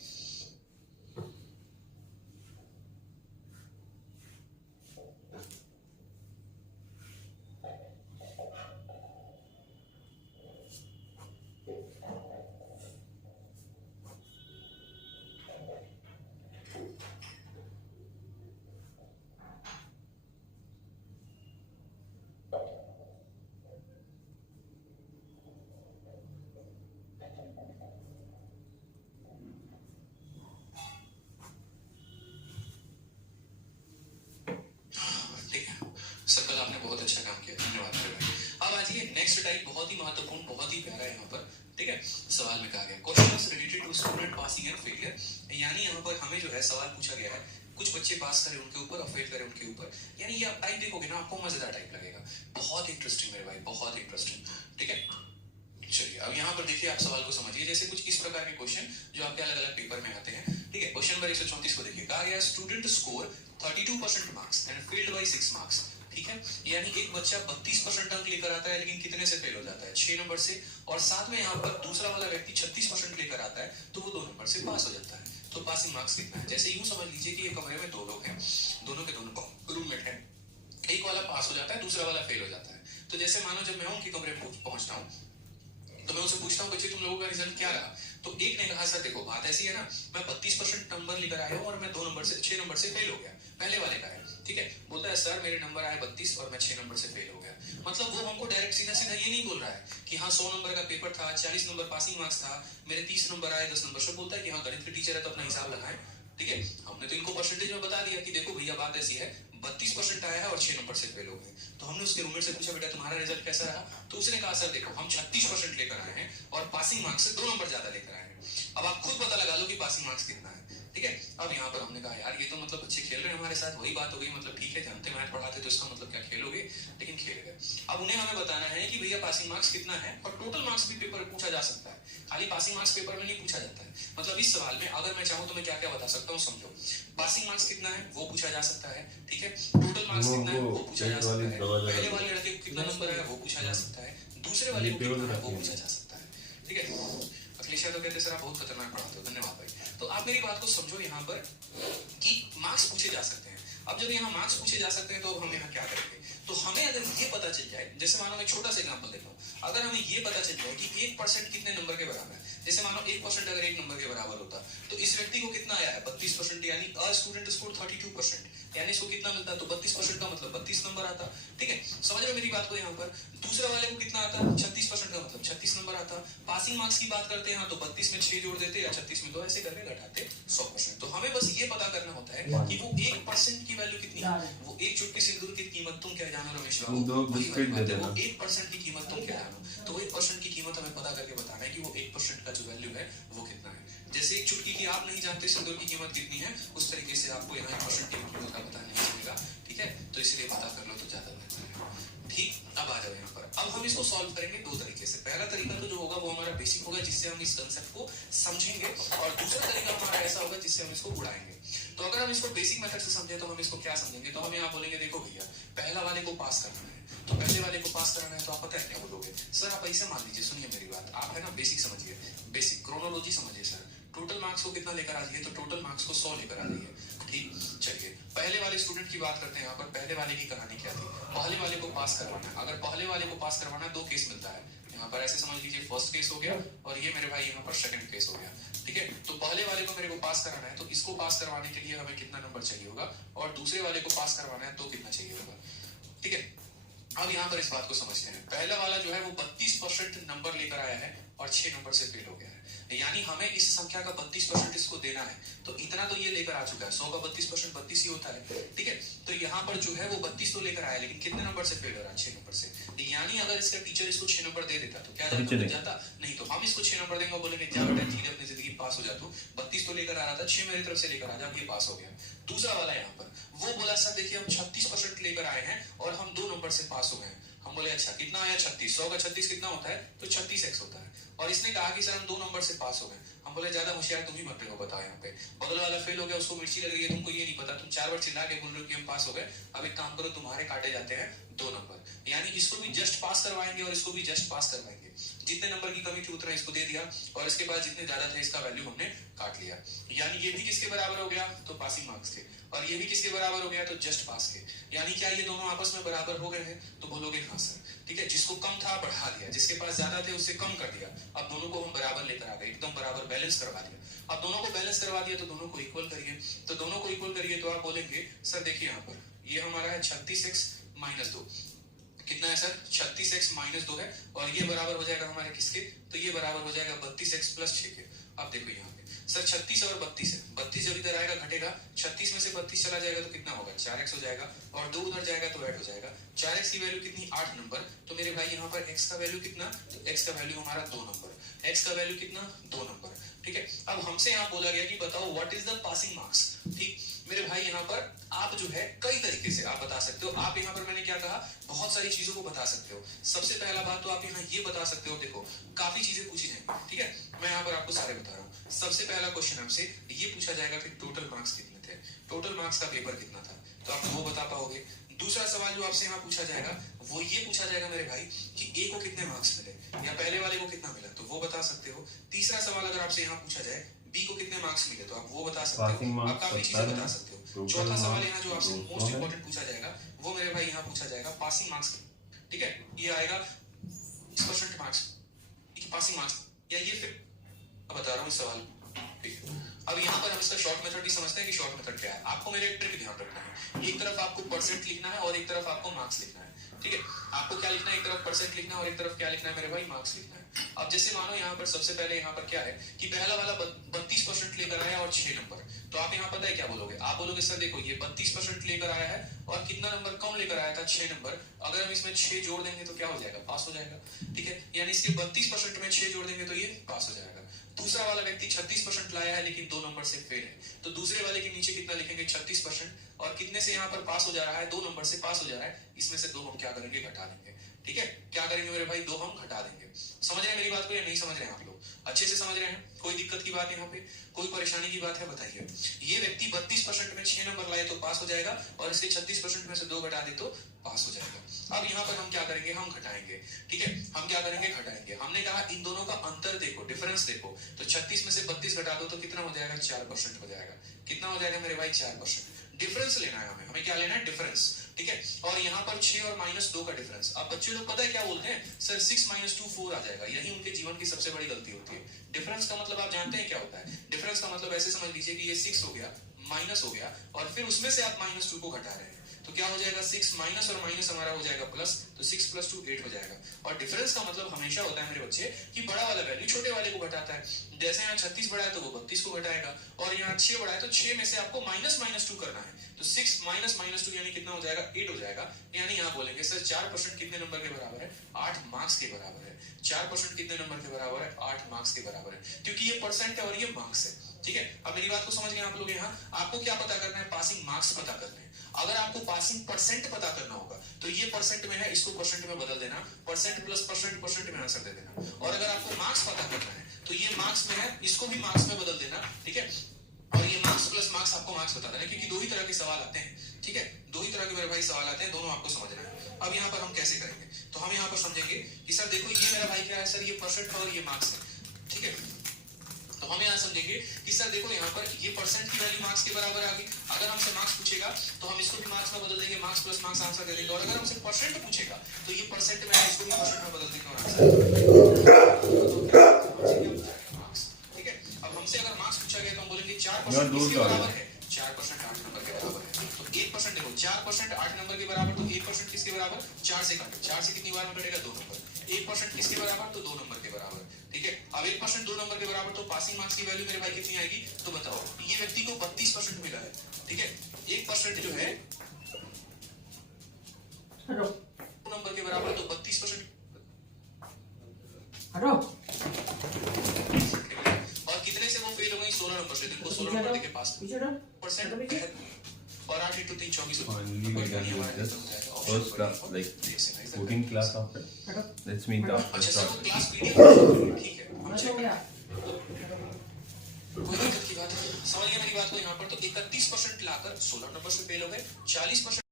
नेक्स्ट टाइप बहुत ही महत्वपूर्ण, बहुत ही प्यारा है यहाँ पर। ठीक है, सवाल में कहा गया questions related to student passing and failure, यानी यहाँ पर हमें जो है सवाल पूछा गया है कुछ बच्चे पास करें उनके ऊपर और फेल करें उनके ऊपर। यानी ये आप टाइप देखोगे ना आपको मजेदार टाइप लगेगा, बहुत इंटरेस्टिंग मेरे भाई, बहुत इंटरेस्टिंग। ठीक है, चलिए अब यहाँ पर देखिए, आप सवाल को समझिए। जैसे कुछ इस प्रकार के क्वेश्चन जो आपके अलग अलग पेपर में आते हैं। ठीक है, क्वेश्चन नंबर 134 को देखिए, कहा गया student score 32% marks and failed by 6 marks. ठीक है, यानी एक बच्चा 32% अंक लेकर आता है लेकिन कितने से फेल हो जाता है, 6 नंबर से। और साथ में यहाँ पर दूसरा वाला व्यक्ति 36% लेकर आता है तो वो 2 नंबर से पास हो जाता है। तो पासिंग मार्क्स कितना है? जैसे यूं समझ लीजिए कि एक कमरे में 2 लोग हैं, दोनों के दोनों रूममेट हैं, एक वाला पास हो जाता है, दूसरा वाला फेल हो जाता है। तो जैसे मानो जब मैं उनके कमरे में पहुंचता हूँ तो मैं उनसे पूछता हूँ बच्चे तुम लोगों का रिजल्ट क्या रहा? तो एक ने कहा सर देखो बात ऐसी है ना, मैं 32% नंबर लेकर आया हूँ और मैं 6 नंबर से फेल हो गया, पहले वाले का है। ठीक है, बोलता है सर मेरे नंबर आए 32 और मैं 6 नंबर से फेल हो गया। मतलब वो हमको डायरेक्ट सीधा सीधा ये नहीं बोल रहा है कि हाँ 100 नंबर का पेपर था, 40 नंबर पासिंग मार्क्स था, मेरे 30 नंबर आए 10 नंबर से। बोलता है कि हाँ गणित के टीचर है तो अपना हिसाब लगाए। ठीक है, हमने तो इनको परसेंटेज में बता दिया कि देखो भैया बात ऐसी है, 32% आया है और 6 नंबर से फेल हो गए। तो हमने उसके रूममेट से पूछा बेटा तुम्हारा रिजल्ट कैसा रहा? तो उसने कहा सर देखो हम 36% लेकर आए हैं और पासिंग मार्क्स से 2 नंबर ज्यादा लेकर आए हैं। अब आप खुद पता लगा लो कि पासिंग मार्क्स कितना है। ठीक है, अब यहाँ पर हमने कहा यार ये तो मतलब बच्चे खेल रहे हैं हमारे साथ, वही बात हो गई, मतलब ठीक है जानते मैथ पढ़ाते तो इसका मतलब क्या खेलोगे, लेकिन खेल गए। अब उन्हें हमें बताना है कि भैया पासिंग मार्क्स कितना है, और टोटल मार्क्स भी पेपर में पूछा जा सकता है, खाली पासिंग मार्क्स पेपर में नहीं पूछा जाता है। मतलब इस सवाल में अगर मैं चाहूँ तो मैं क्या क्या बता सकता हूँ, समझो। पासिंग मार्क्स कितना है वो पूछा जा सकता है। ठीक है, टोटल मार्क्स कितना है वो पूछा जा सकता है, पहले वाले लड़के को कितना नंबर है वो पूछा जा सकता है, दूसरे वाले को कितना है वो पूछा जा सकता है। ठीक है, अखिलेश यादव कहते सर आप बहुत खतरनाक पढ़ाते हो, धन्यवाद भाई। तो आप मेरी बात को समझो यहाँ पर कि मार्क्स पूछे जा सकते हैं। अब जब यहाँ मार्क्स पूछे जा सकते हैं तो हम यहाँ क्या करेंगे? तो हमें अगर ये पता चल जाए, जैसे मानो मैं छोटा सा एग्जांपल देता हूँ, अगर हमें ये पता चल जाए कि 1% कितने नंबर के बराबर है, जैसे मानो 1% अगर 1 नंबर के बराबर होता तो इस व्यक्ति को कितना आया है 32%, यानी अ स्टूडेंट स्कोर 32%, यानी इसको कितना मिलता? तो 32% का मतलब 32 नंबर आता। ठीक है, समझ रहे हो मेरी बात को? यहाँ पर दूसरे वाले को कितना आता? 36% का मतलब 36 नंबर आता। पासिंग मार्क्स की बात करते हैं तो 32 में 6 जोड़ देते या 36 में 2 ऐसे करके घटाते 100%। तो हमें बस ये पता करना होता है कि वो 1% की वैल्यू कितनी है, वो एक चुटकी सिंदूर की कीमत तुम क्या जानो रमेश बाबू, वो 1% की कीमत तुम क्या जानो। तो 1% की कीमत हमें पता करके बताना है कि वो 1% का जो वैल्यू है वो कितना है। जैसे एक चुटकी की आप नहीं जानते सिंदूर की कीमत कितनी है, उस तरीके से आपको यहाँ 1% की कीमत का पता नहीं चलेगा। ठीक है, तो इसलिए पता कर लो तो ज्यादा बेहतर है। ठीक, अब आ जाओ यहाँ पर। अब हम इसको सॉल्व करेंगे 2 तरीके से। पहला तरीका तो जो होगा वो हमारा बेसिक होगा, जिससे हम इस कंसेप्ट को समझेंगे, और दूसरा तरीका हमारा ऐसा होगा जिससे हम इसको उड़ाएंगे। तो अगर हम इसको बेसिक मेथड से समझे तो हम इसको क्या समझेंगे? तो हम यहाँ बोलेंगे देखो भैया पहला वाले को पास करना है, तो पहले वाले को पास कराना है तो आप पता है क्या बोलोगे? सर आप ऐसे मान लीजिए, सुनिए मेरी बात, आप है ना बेसिक समझिए, बेसिक क्रोनोलॉजी समझिए। सर टोटल मार्क्स को कितना लेकर आ जाइए? तो टोटल मार्क्स को 100 लेकर आ जाइए। ठीक, चलिए पहले वाले स्टूडेंट की बात करते हैं। यहाँ पर पहले वाले की कहानी क्या थी? पहले वाले को पास करवाना है। अगर पहले वाले को पास करवाना है 2 केस मिलता है। यहाँ पर ऐसे समझ लीजिए फर्स्ट केस हो गया और ये मेरे भाई यहाँ पर सेकंड केस हो गया। ठीक है, तो पहले वाले को मेरे को पास कराना है तो इसको पास करवाने के लिए हमें कितना नंबर चाहिए होगा, और दूसरे वाले को पास करवाना है तो कितना चाहिए होगा। ठीक है, अब यहाँ पर इस बात को समझते हैं। पहला वाला जो है वो 32% नंबर लेकर आया है और 6 नंबर से फेल हो गया है, यानी हमें इस संख्या का 32% इसको देना है। तो इतना तो ये लेकर आ चुका है, 100 का 32% 32 ही होता है। ठीक है, तो यहाँ पर जो है वो 32 तो लेकर आया, लेकिन कितने नंबर से फेल हो रहा है? 6 नंबर से। यानी अगर इसका टीचर इसको 6 नंबर दे देता तो क्या जाता? नहीं, तो हम इसको 6 नंबर देंगे और बोलेंगे जा बेटा ठीक है अपनी जिंदगी पास हो जा, तू 32 तो लेकर आ रहा था, 6 मेरी तरफ से लेकर आ जा, ये पास हो गया। दूसरा वाला यहाँ पर वो बोला सर देखिए हम 36% लेकर आए हैं और हम 2 नंबर से पास हो गए। हम बोले अच्छा कितना आया? 36। 100 का 36 कितना होता है? तो 36x होता है। और इसने कहा कि सर हम 2 नंबर से पास हो गए। हम बोले ज्यादा होशियार तुम ही मत हो, बताओ यहाँ पे बगल वाला फेल हो गया उसको मिर्ची लग रही है, तुमको ये नहीं पता, तुम 4 बार चिल्ला के बोल रहे हो कि हम पास हो गए। अब एक काम करो तुम्हारे काटे जाते हैं 2 नंबर, यानी इसको भी जस्ट पास करवाएंगे और इसको भी जस्ट पास करवाएंगे। जितने नंबर की कमी थी उतना इसको दे दिया और इसके बाद जितने ज्यादा थे इसका वैल्यू हमने काट लिया। यानी ये भी किसके बराबर हो गया? तो पासिंग मार्क्स के, और ये भी किसके बराबर हो गया? तो जस्ट पास के। यानी क्या ये दोनों आपस में बराबर हो गए हैं? तो बोलोगे हाँ सर। ठीक है, जिसको कम था बढ़ा दिया, जिसके पास ज्यादा थे उससे कम कर दिया। अब दोनों को हम बराबर लेकर आ गए, एकदम बराबर बैलेंस करवा दिया। अब दोनों को बैलेंस करवा दिया तो दोनों को इक्वल करिए। तो दोनों को इक्वल करिए तो आप बोलेंगे सर देखिए यहाँ पर ये हमारा है 36x - 2, कितना है सर? 36x - 2 है, और ये बराबर हो जाएगा हमारे किसके? तो ये बराबर हो जाएगा 32x + 6 के। अब देखो यहाँ पे सर 36 और 32 है, 32 जब इधर आएगा घटेगा, 36 में से 32 चला जाएगा तो कितना होगा? 4x हो जाएगा, और 2 उधर जाएगा तो ऐड हो जाएगा। 4x की वैल्यू कितनी? 8 नंबर। तो मेरे भाई यहाँ पर x का वैल्यू कितना? तो x का वैल्यू हमारा 2 नंबर। x का वैल्यू कितना? 2 नंबर। ठीक है, अब हमसे यहाँ बोला गया कि बताओ what is the passing marks. ठीक, मेरे भाई यहाँ पर आप जो है कई तरीके से आप बता सकते हो। आप यहाँ पर मैंने क्या कहा, बहुत सारी चीजों को बता सकते हो। सबसे पहला बात तो आप यहाँ ये बता सकते हो, देखो काफी चीजें पूछी जाएंगी, ठीक है, मैं यहाँ पर आपको सारे बता रहा हूँ। सबसे पहला क्वेश्चन हमसे ये पूछा जाएगा कि टोटल मार्क्स कितने थे, टोटल मार्क्स का पेपर कितना था, तो आप वो बता पाओगे। दूसरा सवाल जो आपसे यहाँ पूछा जाएगा वो ये पूछा जाएगा मेरे भाई कि ए को कितने मार्क्स मिले या पहले वाले को कितना मिला, तो वो बता सकते हो। तीसरा सवाल अगर आपसे यहाँ पूछा जाए बी को कितने मार्क्स मिले, तो आप वो बता सकते हो। आप काफी चीजें बता सकते हो। चौथा सवाल यहाँ जो आपसे मोस्ट इंपोर्टेंट पूछा जाएगा वो मेरे भाई यहाँ पूछा जाएगा पासिंग मार्क्स, ठीक है, ये आएगा 20% मार्क्स पासिंग मार्क्स, या ये फिर बता रहा हूँ इस सवाल, ठीक है। अब यहाँ पर हम इसका शॉर्ट मेथड भी समझते हैं कि शॉर्ट मेथड क्या है। आपको मेरे एक ट्रिक ध्यान रखना है, एक तरफ आपको परसेंट लिखना है और एक तरफ आपको मार्क्स लिखना है, ठीक है। आपको क्या लिखना है, एक तरफ परसेंट लिखना है और एक तरफ क्या लिखना है मेरे भाई, मार्क्स लिखना है। अब जैसे मानो यहाँ पर सबसे पहले यहाँ पर क्या है कि पहला वाला 32% लेकर आया और 6 नंबर, तो आप यहाँ पता है क्या बोलोगे, आप बोलोगे सर देखो ये 32% लेकर आया है और कितना नंबर कम लेकर आया था, 6 नंबर, अगर हम इसमें 6 जोड़ देंगे तो क्या हो जाएगा, पास हो जाएगा, ठीक है। यानी इसके 32% में 6 जोड़ देंगे तो ये पास हो जाएगा। दूसरा वाला व्यक्ति 36% लाया है लेकिन 2 नंबर से फेल है, तो दूसरे वाले के नीचे कितना लिखेंगे, 36%, और कितने से यहाँ पर पास हो जा रहा है, 2 नंबर से पास हो जा रहा है, इसमें से 2 हम क्या करेंगे, घटा देंगे, ठीक है। क्या करेंगे मेरे भाई, 2 हम घटा देंगे। समझ रहे हैं मेरी बात को या नहीं समझ रहे हैं आप लोग, अच्छे से समझ रहे हैं, कोई दिक्कत की बात यहाँ पे, कोई परेशानी की बात है बताइए। ये व्यक्ति 32% में 6 नंबर लाए तो पास हो जाएगा और इसके 36% में से 2 घटा दे तो पास हो जाएगा। अब यहाँ पर हम क्या करेंगे, हम घटाएंगे, ठीक है, हम क्या करेंगे, घटाएंगे। हमने कहा इन दोनों का अंतर देखो, डिफरेंस देखो, तो 36 में से 32 घटा दो तो कितना हो जाएगा, 4% हो जाएगा। कितना हो जाएगा मेरे भाई, 4%। डिफरेंस लेना है हमें, हमें क्या लेना है, डिफरेंस, ठीक है। और यहाँ पर 6 और -2 का डिफरेंस। अब बच्चे लोग पता है क्या बोलते हैं, सर 6 - 2 4 आ जाएगा, यही उनके जीवन की सबसे बड़ी गलती होती है। डिफरेंस का मतलब आप जानते हैं क्या होता है, डिफरेंस का मतलब ऐसे समझ लीजिए कि ये 6 हो गया, माइनस हो गया और फिर उसमें से आप -2 को घटा रहे हैं, तो क्या हो जाएगा, 6 माइनस और माइनस हमारा हो जाएगा प्लस, तो 6 + 2 8 हो जाएगा। और डिफरेंस का मतलब हमेशा होता है मेरे बच्चे कि बड़ा वाला वैल्यू छोटे वाले को घटाता है। जैसे यहाँ 36 बड़ा है तो वो 32 को घटाएगा, और यहाँ 6 बड़ा है तो 6 में से आपको -2 करना है, तो 6 - -2 यानी कितना हो जाएगा, 8 हो जाएगा। यानी यहाँ बोलेंगे सर 4% कितने नंबर के बराबर है, 8 मार्क्स के बराबर है। 4% कितने नंबर के बराबर है, 8 मार्क्स के बराबर है, क्योंकि ये परसेंट है और ये मार्क्स है, ठीक है। अब मेरी बात को समझ गए आप लोग। यहाँ आपको क्या पता करना है, पासिंग मार्क्स पता करना है। अगर आपको पासिंग परसेंट पता करना होगा तो ये परसेंट में है, इसको परसेंट में बदल देना, परसेंट प्लस परसेंट, परसेंट में आंसर दे देना। और अगर आपको मार्क्स पता करना है तो ये मार्क्स में है, इसको भी मार्क्स में बदल देना, ठीक है। और ये मार्क्स प्लस मार्क्स आपको मार्क्स बता देना, क्योंकि 2 ही तरह के सवाल आते हैं, ठीक है, 2 ही तरह के मेरे भाई सवाल आते हैं, दोनों आपको समझना है। अब यहाँ पर हम कैसे करेंगे, तो हम यहाँ पर समझेंगे कि सर देखो ये मेरा भाई क्या है, सर ये परसेंट और ये मार्क्स है, ठीक है। तो हम यहाँ समझेंगे कि सर देखो यहाँ पर ये परसेंट की वैल्यू मार्क्स के बराबर आ गई। अगर हमसे मार्क्स पूछेगा तो हम इसको भी मार्क्स में बदल देंगे, मार्क्स प्लस मार्क्स आंसर दे देंगे। और अगर हमसे परसेंट पूछेगा तो ये परसेंट में है, इसको भी परसेंट में बदल देंगे और आंसर, ठीक है। अब हमसे अगर मार्क्स पूछा गया तो हम बोलेंगे 4% किसके बराबर है, 4% 8 नंबर के बराबर है। तो 1% देखो 4% 8 नंबर के बराबर, तो 1% किसके बराबर, 4 से काटो, 4 से कितनी बार में कटेगा, 2 नंबर। 1% किसके बराबर, तो 2 नंबर के बराबर, ठीक है। अब 1% 2 नंबर के बराबर, तो पासिंग मार्क्स की वैल्यू मेरे भाई कितनी आएगी, तो बताओ। ये व्यक्ति को 32% मिला है, ठीक है। 1% जो है 2 नंबर के बराबर, तो 32% और कितने से वो फेल हो गई, 16 नंबर से, तो इनको 16 नंबर के पास परसेंट और 8 × 3 24 First class, like 14 class after. Let's meet after. अच्छा सर वो क्लास पीडीएफ, ठीक है, हम चेक कोई दिक्कत की बात है, समझ गए मेरी बात को। यहाँ पर तो 31% लाकर 16 नंबर से फेल हो गए, 40%